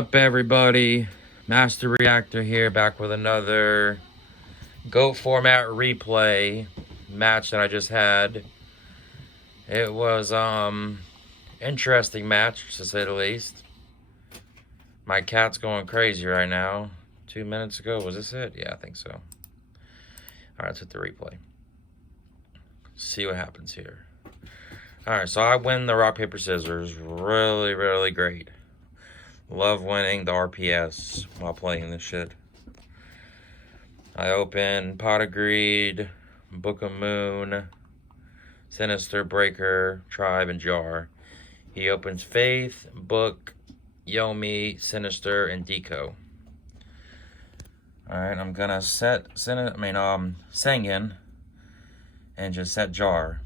Up, everybody? Master Reactor here, back with another GOAT format replay match that I just had. It was interesting match, to say the least. My cat's going crazy right now. 2 minutes ago, was this it? Yeah, I think so. Alright, let's hit the replay. See what happens here. Alright, so I win the rock, paper, scissors. Really, really great. Love winning the RPS while playing this shit. I open Pot of Greed, Book of Moon, Sinister, Breaker, Tribe, and Jar. He opens Faith, Book, Yomi, Sinister, and Deco. Alright, I'm gonna set Sengen and just set Jar.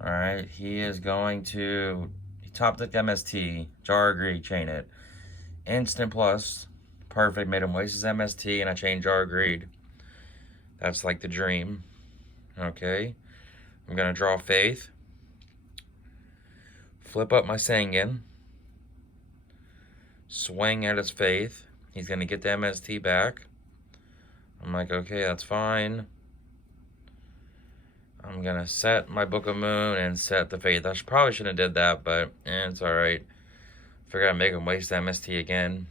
Alright, he is going to top deck MST, Jar agreed, chain it. Instant plus, perfect, made him waste his MST, and I chain Jar agreed. That's like the dream. Okay, I'm gonna draw Faith, flip up my Sengen, swing at his Faith. He's gonna get the MST back. I'm like, okay, that's fine. I'm gonna set my Book of Moon and set the Faith. I probably shouldn't have did that, but it's alright. Figured I'd make him waste the MST again,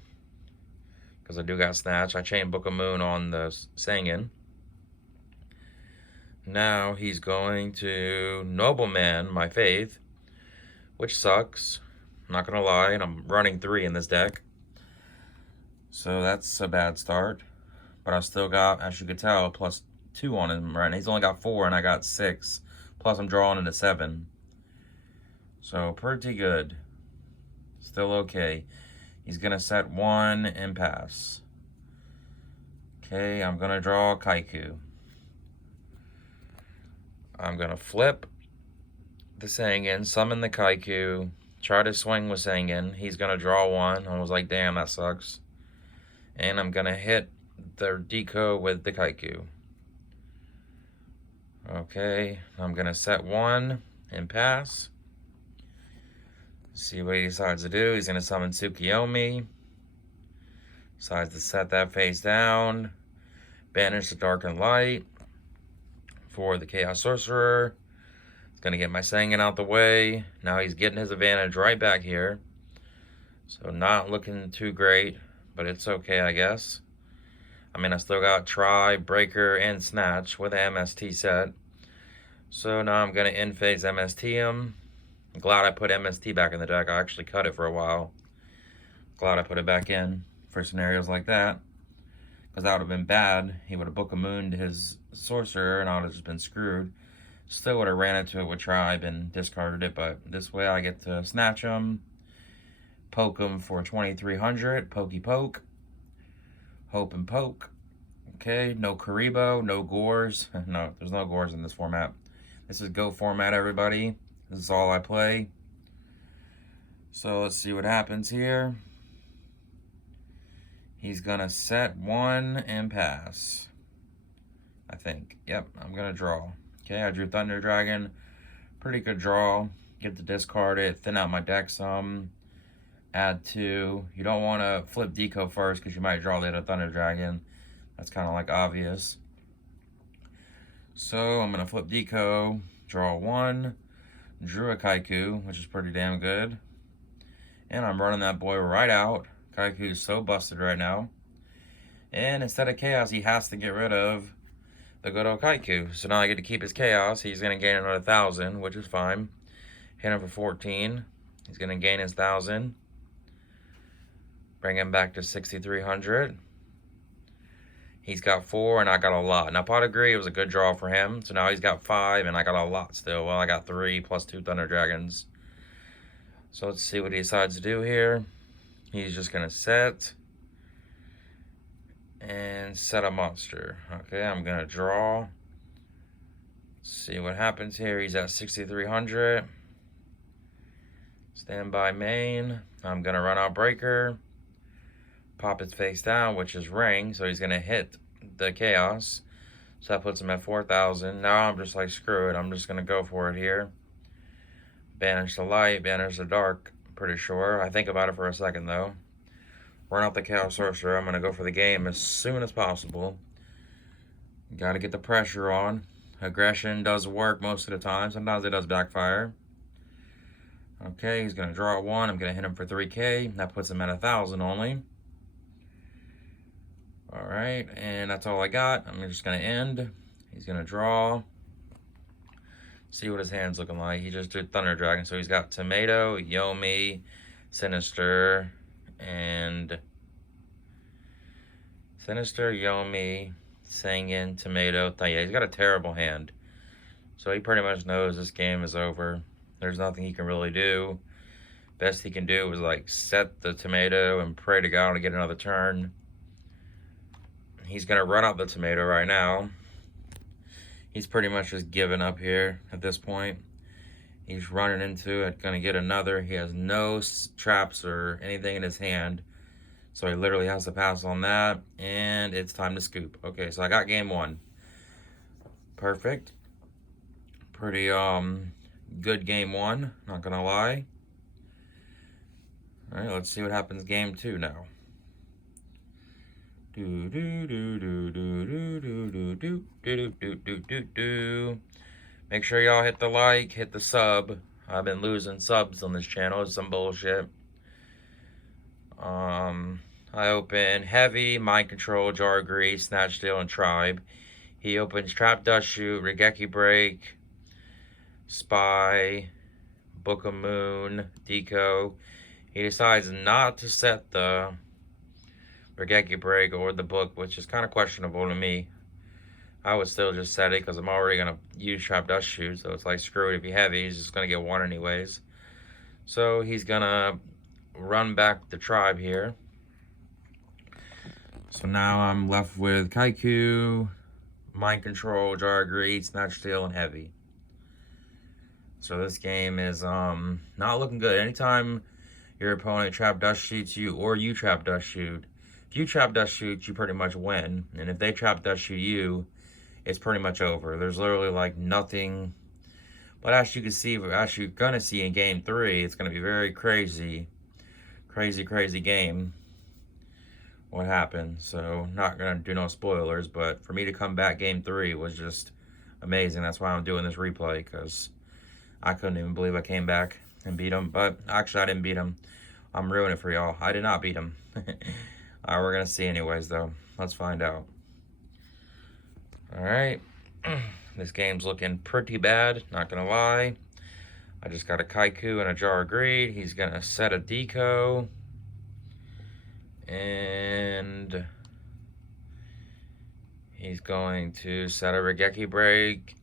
because I do got Snatch. I chained Book of Moon on the Sengen. Now he's going to Nobleman my Faith, which sucks. I'm not gonna lie, and I'm running 3 in this deck. So that's a bad start. But I still got, as you can tell, +2 on him right now. He's only got 4 and I got 6. Plus I'm drawing into 7. So pretty good. Still okay. He's gonna set 1 and pass. Okay, I'm gonna draw Kaiku. I'm gonna flip the Sengen, summon the Kaiku, try to swing with Sengen. He's gonna draw 1. I was like, damn, that sucks. And I'm gonna hit the Deco with the Kaiku. Okay, I'm gonna set 1 and pass. See what he decides to do. He's gonna summon Tsukiyomi. Decides to set that face down. Banish the dark and light for the Chaos Sorcerer. He's gonna get my Sengen out the way. Now he's getting his advantage right back here. So not looking too great, but it's okay, I guess. I mean, I still got Tribe, Breaker, and Snatch with the MST set. So now I'm gonna end phase MST him. I'm glad I put MST back in the deck. I actually cut it for a while. Glad I put it back in for scenarios like that, because that would have been bad. He would have Book of Mooned his Sorcerer and I would have just been screwed. Still would have ran into it with Tribe and discarded it, but this way I get to snatch him, poke him for 2,300, pokey poke, hope and poke. Okay, no Karibo, no Gores. No, there's no Gores in this format. This is GOAT format, everybody. This is all I play. So let's see what happens here. He's gonna set 1 and pass, I think. Yep, I'm gonna draw. Okay, I drew Thunder Dragon. Pretty good draw. Get to discard it, thin out my deck some. Add 2. You don't want to flip Deco first because you might draw later Thunder Dragon. That's kind of like obvious. So I'm gonna flip Deco, draw 1. Drew a Kaiku, which is pretty damn good. And I'm running that boy right out. Kaiku is so busted right now. And instead of Chaos, he has to get rid of the good old Kaiku. So now I get to keep his Chaos. He's going to gain another 1,000, which is fine. Hit him for 14. He's going to gain his 1,000. Bring him back to 6,300. He's got 4 and I got a lot. Now Pot of Greed was a good draw for him. So now he's got 5 and I got a lot still. Well, I got 3 plus 2 Thunder Dragons. So let's see what he decides to do here. He's just going to set and set a monster. Okay, I'm going to draw. Let's see what happens here. He's at 6,300. Stand by main. I'm going to run out Breaker. Pop his face down, which is Ring. So he's going to hit the Chaos. So that puts him at 4,000. Now I'm just like, screw it. I'm just going to go for it here. Banish the light, banish the dark. pretty sure. I think about it for a second, though. Run out the Chaos Sorcerer. I'm going to go for the game as soon as possible. Got to get the pressure on. Aggression does work most of the time. Sometimes it does backfire. Okay, he's going to draw 1. I'm going to hit him for 3k. That puts him at 1,000 only. Alright, and that's all I got. I'm just going to end. He's going to draw. See what his hand's looking like. He just did Thunder Dragon, so he's got Tomato, Yomi, Sinister, and Sinister, Yomi, Sangin, Tomato. Yeah, he's got a terrible hand. So he pretty much knows this game is over. There's nothing he can really do. Best he can do is like set the Tomato and pray to God to get another turn. He's gonna run out the Tomato right now. He's pretty much just giving up here at this point. He's running into it, gonna get another. He has no traps or anything in his hand. So he literally has to pass on that, and it's time to scoop. Okay, so I got game 1. Perfect. Pretty good game 1, not gonna lie. All right, let's see what happens game 2 now. Do do do do do do do do do do do do do. Make sure y'all hit the like, hit the sub. I've been losing subs on this channel. It's some bullshit. I open Heavy, Mind Control, Jar of Grease, Snatch Steal, and Tribe. He opens Trap Dust Shoot, Regeki Break, Spy, Book of Moon, Deco. He decides not to set the Regeki Break or the book, which is kind of questionable to me. I would still just set it because I'm already going to use Trap Dust Shoot, so it's like, screw it, if he heavy, he's just going to get 1 anyways. So he's going to run back the Tribe here. So now I'm left with Kaiku, Mind Control, Jar of Greed, Snatch Steal, and Heavy. So this game is not looking good. Anytime your opponent Trap Dust Shoots you, or you Trap Dust Shoot, if you Trap Dust Shoot, you pretty much win. And if they Trap Dust Shoot you, it's pretty much over. There's literally like nothing. But as you can see, as you're gonna see in game 3, it's gonna be very crazy game. What happened? So not gonna do no spoilers, but for me to come back game 3 was just amazing. That's why I'm doing this replay, because I couldn't even believe I came back and beat him. But actually, I didn't beat him. I'm ruining it for y'all. I did not beat him. We're gonna see anyways, though. Let's find out. All right. This game's looking pretty bad, not gonna lie. I just got a Kaiku and a Jar of Greed. He's gonna set a Deco. And he's going to set a Regeki Break.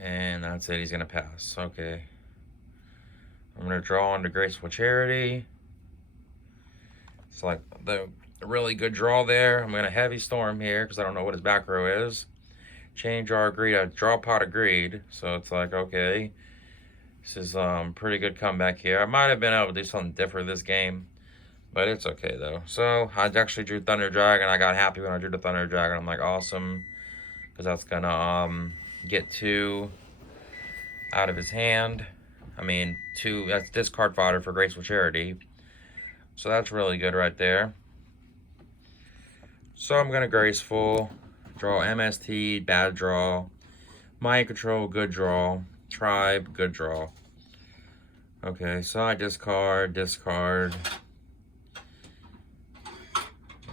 And that's it, he's gonna pass. Okay. I'm gonna draw into Graceful Charity. It's like the really good draw there. I'm gonna Heavy Storm here because I don't know what his back row is. Chain Jar of Greed, I draw Pot of Greed. So it's like, okay. This is pretty good comeback here. I might have been able to do something different this game, but it's okay though. So I actually drew Thunder Dragon. I got happy when I drew the Thunder Dragon. I'm like, awesome, because that's gonna get 2 out of his hand. I mean, 2. That's discard fodder for Graceful Charity. So that's really good right there. So I'm gonna Graceful, draw MST, bad draw. Mind Control, good draw. Tribe, good draw. Okay, so I discard.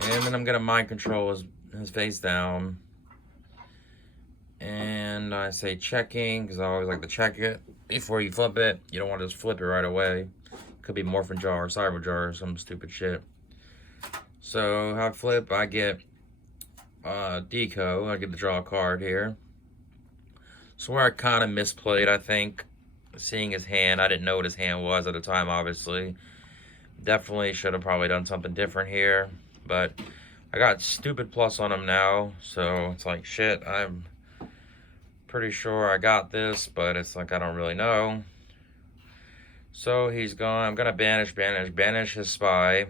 And then I'm gonna Mind Control his face down. And I say checking, because I always like to check it before you flip it. You don't want to just flip it right away. Could be Morphin Jar or Cyber Jar or some stupid shit. So I flip, I get Deco. I get to draw a card here. So where I kind of misplayed, I think, seeing his hand. I didn't know what his hand was at the time, obviously. Definitely should have probably done something different here. But I got stupid plus on him now. So it's like, shit, I'm pretty sure I got this. But it's like, I don't really know. So he's gone. I'm going to banish his Spy.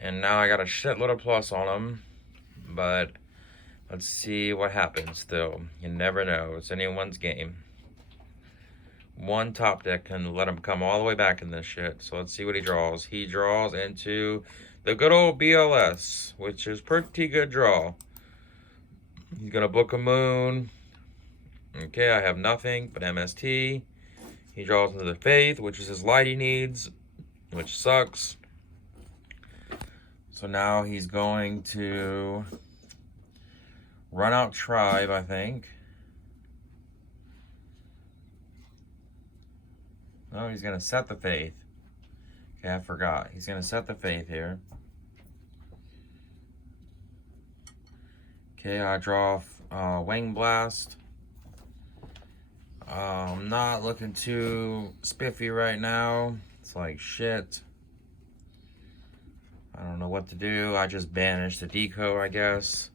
And now I got a shitload of plus on him. But let's see what happens still. You never know. It's anyone's game. One top deck can let him come all the way back in this shit. So let's see what he draws. He draws into the good old BLS, which is pretty good draw. He's gonna book a moon. Okay, I have nothing but MST. He draws into the Faith, which is his light he needs, which sucks. So now he's going to run out Tribe, I think. No, he's going to set the Faith. Okay, I forgot. He's going to set the Faith here. Okay, I draw Wing Blast. I'm not looking too spiffy right now. It's like shit. I don't know what to do. I just banished the Deco, I guess.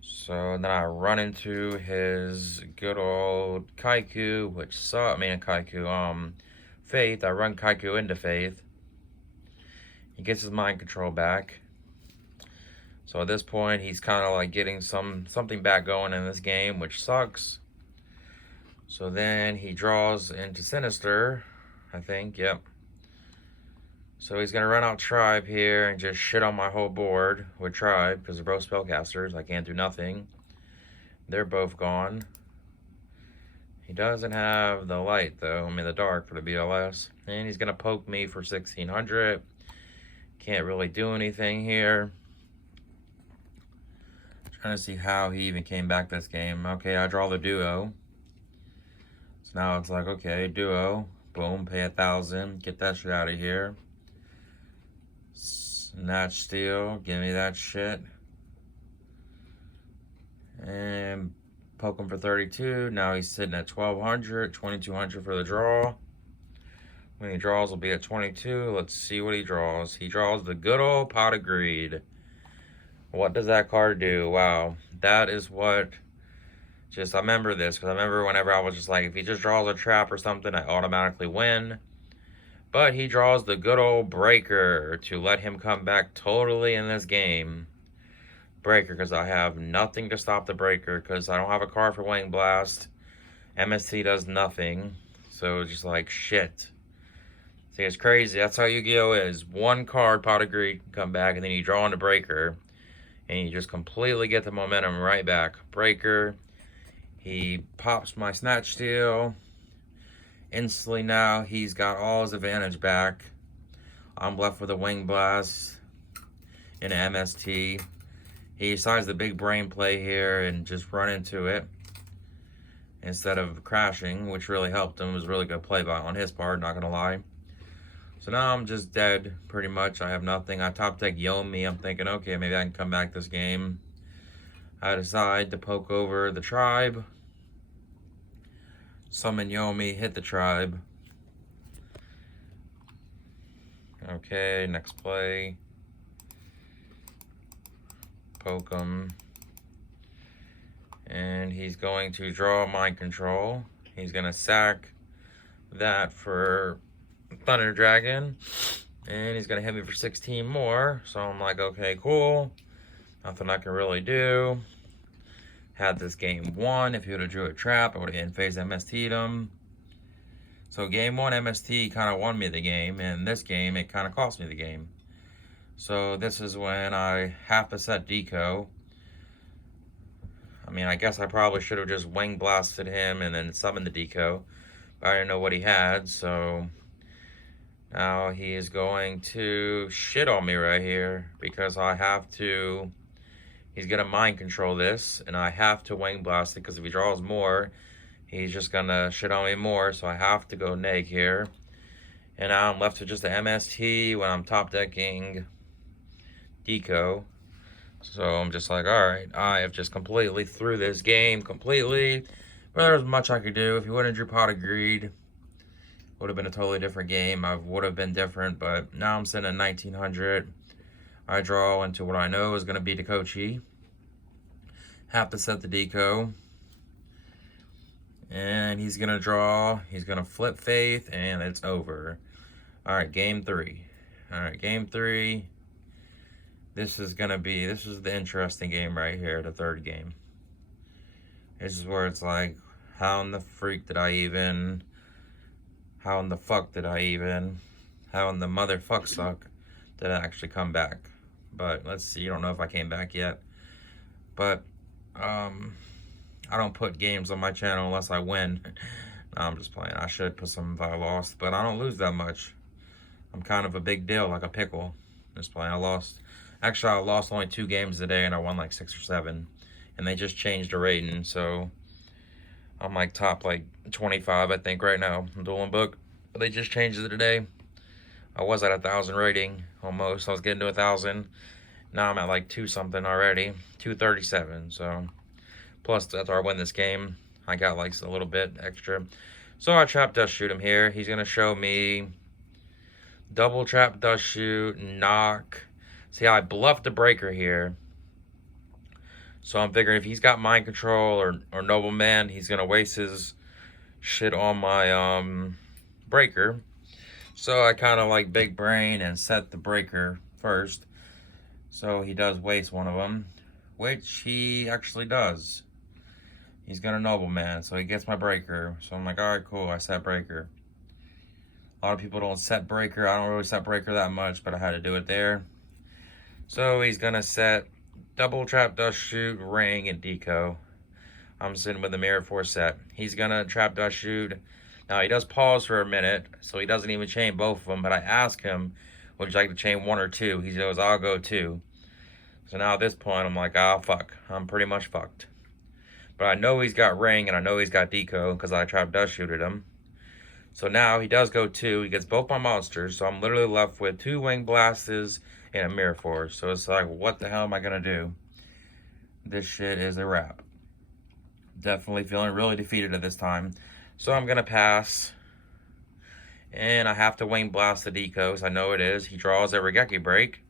So then I run into his good old Kaiku, which sucks. I mean, Kaiku, Faith. I run Kaiku into Faith. He gets his mind control back. So at this point, he's kind of like getting something back going in this game, which sucks. So then he draws into Sinister, I think. Yep. So he's going to run out Tribe here and just shit on my whole board with Tribe because they're both spellcasters. I can't do nothing. They're both gone. He doesn't have the light, though. I mean, the dark for the BLS. And he's going to poke me for 1,600. Can't really do anything here. Trying to see how he even came back this game. Okay, I draw the Duo. So now it's like, okay, Duo. Boom, pay 1,000. Get that shit out of here. Snatch Steel, give me that shit. And poke him for 32. Now he's sitting at 1,200, 2,200 for the draw. When he draws, will be at 22. Let's see what he draws. He draws the good old Pot of Greed. What does that card do? Wow, that is what. Just I remember this because I remember whenever I was just like, if he just draws a trap or something, I automatically win. But he draws the good old Breaker to let him come back totally in this game. Breaker, because I have nothing to stop the Breaker, because I don't have a card for Wing Blast. MST does nothing. So just like, shit. See, it's crazy. That's how Yu-Gi-Oh! Is. One card, Pot of Greed, can come back, and then you draw on the Breaker. And you just completely get the momentum right back. Breaker. He pops my Snatch Steel. Instantly now, he's got all his advantage back. I'm left with a Wing Blast and an MST. He decides the big brain play here and just run into it instead of crashing, which really helped him. It was a really good play on his part, not gonna lie. So now I'm just dead, pretty much. I have nothing. I top deck Yomi. I'm thinking, okay, maybe I can come back this game. I decide to poke over the Tribe. Summon Yomi, hit the Tribe. Okay, next play. Poke him. And he's going to draw Mind Control. He's going to sack that for Thunder Dragon. And he's going to hit me for 16 more. So I'm like, okay, cool. Nothing I can really do. Had this game won. If he would have drew a trap, I would have in-phase MST'd him. So game one, MST kind of won me the game. And this game, it kind of cost me the game. So this is when I have to set Deco. I mean, I guess I probably should have just Wing Blasted him and then summoned the Deco. But I didn't know what he had, so now he is going to shit on me right here because I have to. He's going to mind control this, and I have to Wing Blast it because if he draws more, he's just going to shit on me more, so I have to go neg here. And now I'm left with just the MST when I'm top decking Deco. So I'm just like, alright, I have just completely threw this game completely. But there's much I could do. If he wouldn't have drew Pot of Greed, would have been a totally different game. I would have been different, but now I'm sitting at 1900. I draw into what I know is going to be Dekochi. Have to set the Deco. And he's going to draw. He's going to flip Faith, and it's over. Alright, game 3. Alright, game 3. This is the interesting game right here, the third game. This is where it's like, How in the freak did I even? How in the fuck did I even? How in the motherfuck suck did I actually come back? But let's see. You don't know if I came back yet. But I don't put games on my channel unless I win. No, I'm just playing. I should put some if I lost, but I don't lose that much. I'm kind of a big deal, like a pickle. Just playing. I lost. Actually, I lost only 2 games today, and I won like 6 or 7. And they just changed the rating, so I'm like top like 25, I think, right now. I'm dueling book, but they just changed it today. I was at 1,000 rating almost. I was getting to 1,000. Now I'm at like 2 something already, 237. So plus after I win this game, I got like a little bit extra. So I trap dust shoot him here. He's gonna show me double trap dust shoot, knock. See, I bluffed the breaker here. So I'm figuring if he's got mind control or nobleman, he's gonna waste his shit on my breaker. So I kind of like big brain and set the breaker first. So he does waste one of them, which he actually does. He's gonna nobleman, so he gets my breaker. So I'm like, all right, cool, I set breaker. A lot of people don't set breaker. I don't really set breaker that much, but I had to do it there. So he's gonna set double trap dust shoot, ring, and deco. I'm sitting with the mirror 4 set. He's gonna trap dust shoot. Now he does pause for a minute, so he doesn't even chain both of them, but I ask him, would you like to chain 1 or 2? He goes, I'll go 2. So now at this point, I'm like, ah, fuck. I'm pretty much fucked. But I know he's got ring, and I know he's got deco, because I trap dust shooted him. So now he does go 2. He gets both my monsters, so I'm literally left with 2 wing blasts and a mirror force. So it's like, what the hell am I gonna do? This shit is a wrap. Definitely feeling really defeated at this time. So I'm gonna pass. And I have to wing blast the decos. I know it is. He draws a Regeki break.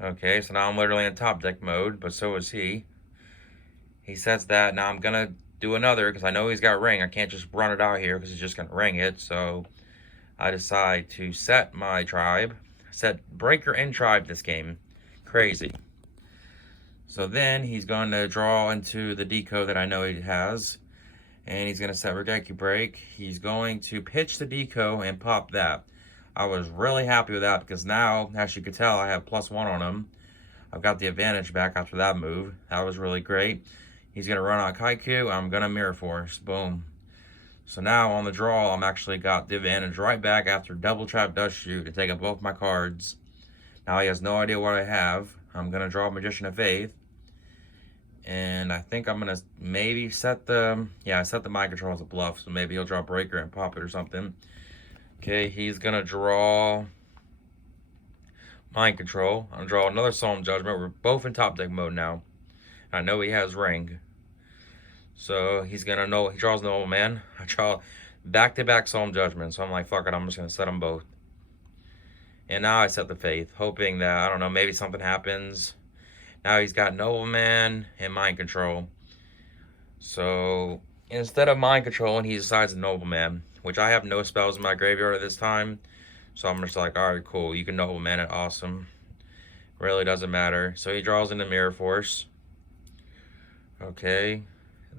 Okay, so now I'm literally in top deck mode, but so is he. He sets that. Now I'm gonna do another because I know he's got ring. I can't just run it out here because he's just gonna ring it. So I decide to set my tribe. Set breaker and tribe this game. Crazy. So then he's going to draw into the deco that I know he has. And he's going to set Regeki break. He's going to pitch the deco and pop that. I was really happy with that because now, as you could tell, I have +1 on him. I've got the advantage back after that move. That was really great. He's going to run on Kaiku. I'm going to mirror force. Boom. So now on the draw, I'm actually got the advantage right back after double trap dust shoot and taking both my cards. Now he has no idea what I have. I'm going to draw Magician of Faith. And I think I'm going to maybe set the... Yeah, I set the mind control as a bluff. So maybe he'll draw Breaker and pop it or something. Okay, he's going to draw Mind Control. I'm going to draw another Solemn Judgment. We're both in top deck mode now. I know he has ring. So he's going to know... He draws Noble Man. I draw back-to-back Solemn Judgment. So I'm like, fuck it. I'm just going to set them both. And now I set the Faith. Hoping that, I don't know, maybe something happens. Now he's got Nobleman and Mind Control. So instead of Mind Control, he decides a Nobleman, which I have no spells in my graveyard at this time. So I'm just like, alright, cool. You can Nobleman it. Awesome. Really doesn't matter. So he draws into Mirror Force. Okay.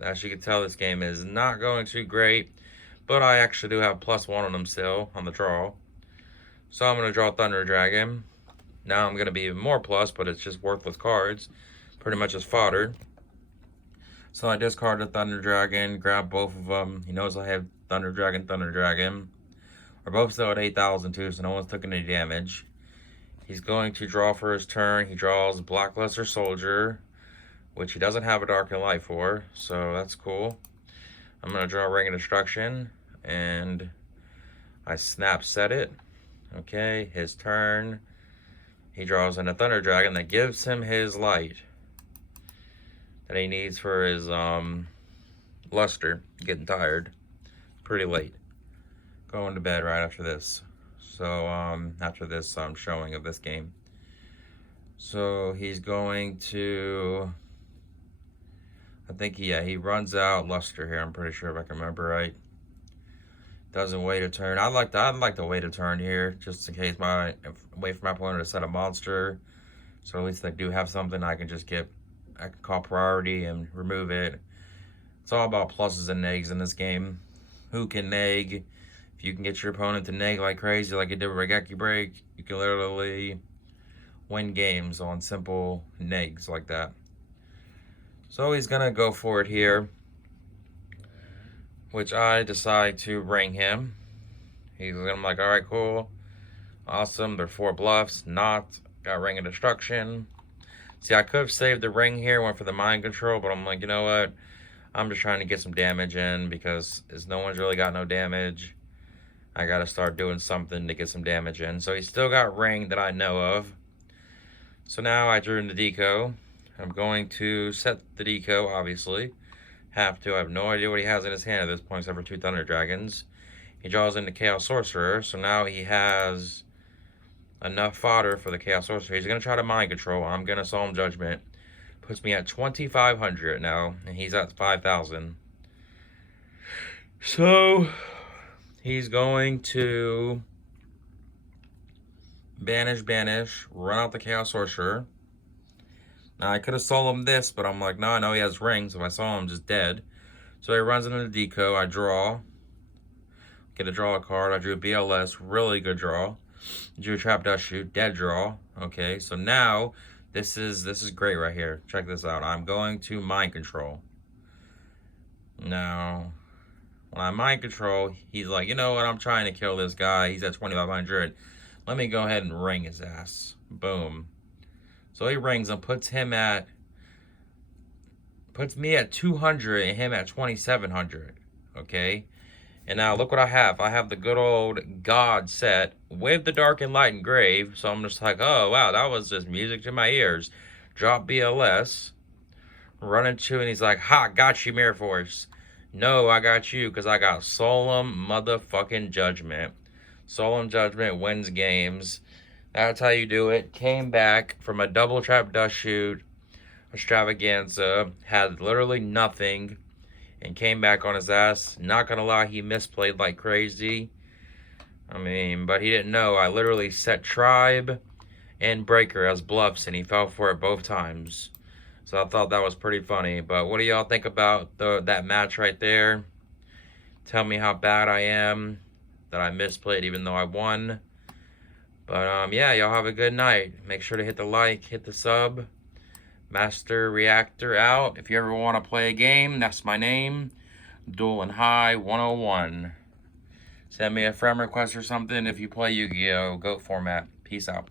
As you can tell, this game is not going too great. But I actually do have +1 on him still on the draw. So I'm going to draw Thunder Dragon. Now I'm going to be even more plus, but it's just worthless cards. Pretty much as fodder. So I discard the Thunder Dragon, grab both of them. He knows I have Thunder Dragon, Thunder Dragon. We're both still at 8,000 too, so no one's taking any damage. He's going to draw for his turn. He draws Blackluster Soldier, which he doesn't have a Dark and Light for, so that's cool. I'm going to draw Ring of Destruction, and I snap set it. Okay, his turn. He draws in a Thunder Dragon that gives him his light that he needs for his luster. Getting tired. Pretty late. Going to bed right after this. So after this showing of this game. So he's going to, I think he runs out luster here. I'm pretty sure if I can remember right. Doesn't wait a turn. I'd like to wait a turn here, just in case wait for my opponent to set a monster. So at least I do have something I can just get. I can call priority and remove it. It's all about pluses and negs in this game. Who can neg? If you can get your opponent to neg like crazy, like you did with Regeki Break, you can literally win games on simple negs like that. So he's gonna go for it here, which I decide to ring him. I'm like, all right, cool, awesome. They're 4 bluffs, not got Ring of Destruction. See, I could have saved the ring here, went for the mind control, but I'm like, you know what? I'm just trying to get some damage in because no one's really got no damage. I got to start doing something to get some damage in. So he's still got ring that I know of. So now I drew in the deco. I'm going to set the deco, obviously. Have to. I have no idea what he has in his hand at this point except for 2 Thunder Dragons. He draws in the Chaos Sorcerer, so now he has enough fodder for the Chaos Sorcerer. He's going to try to mind control. I'm going to Solemn Judgment. Puts me at 2,500 now, and he's at 5,000. So he's going to banish, run out the Chaos Sorcerer. Now I could have solemned this, but I'm like, no, I know he has rings. If I saw him, I'm just dead. So he runs into the deco. I draw. Get to draw a card. I drew a BLS, really good draw. Drew a Trap Dust Shoot, dead draw. Okay, so now this is great right here. Check this out. I'm going to mind control. Now, when I mind control, he's like, you know what? I'm trying to kill this guy. He's at 2,500. Let me go ahead and ring his ass. Boom. So he rings him, puts me at 200 and him at 2,700. Okay. And now look what I have. I have the good old God set with the Dark and Light Engrave. So I'm just like, oh, wow, that was just music to my ears. Drop BLS. Run into, and he's like, ha, got you, Mirror Force. No, I got you because I got Solemn motherfucking Judgment. Solemn Judgment wins games. That's how you do it. Came back from a double Trap Dust Shoot extravaganza. Had literally nothing. And came back on his ass. Not gonna lie, he misplayed like crazy. I mean, but he didn't know. I literally set Tribe and Breaker as bluffs, and he fell for it both times. So I thought that was pretty funny. But what do y'all think about that match right there? Tell me how bad I am that I misplayed even though I won. But yeah, y'all have a good night. Make sure to hit the like, hit the sub. Master Reactor out. If you ever want to play a game, that's my name. Dueling High 101. Send me a friend request or something if you play Yu-Gi-Oh! Goat format. Peace out.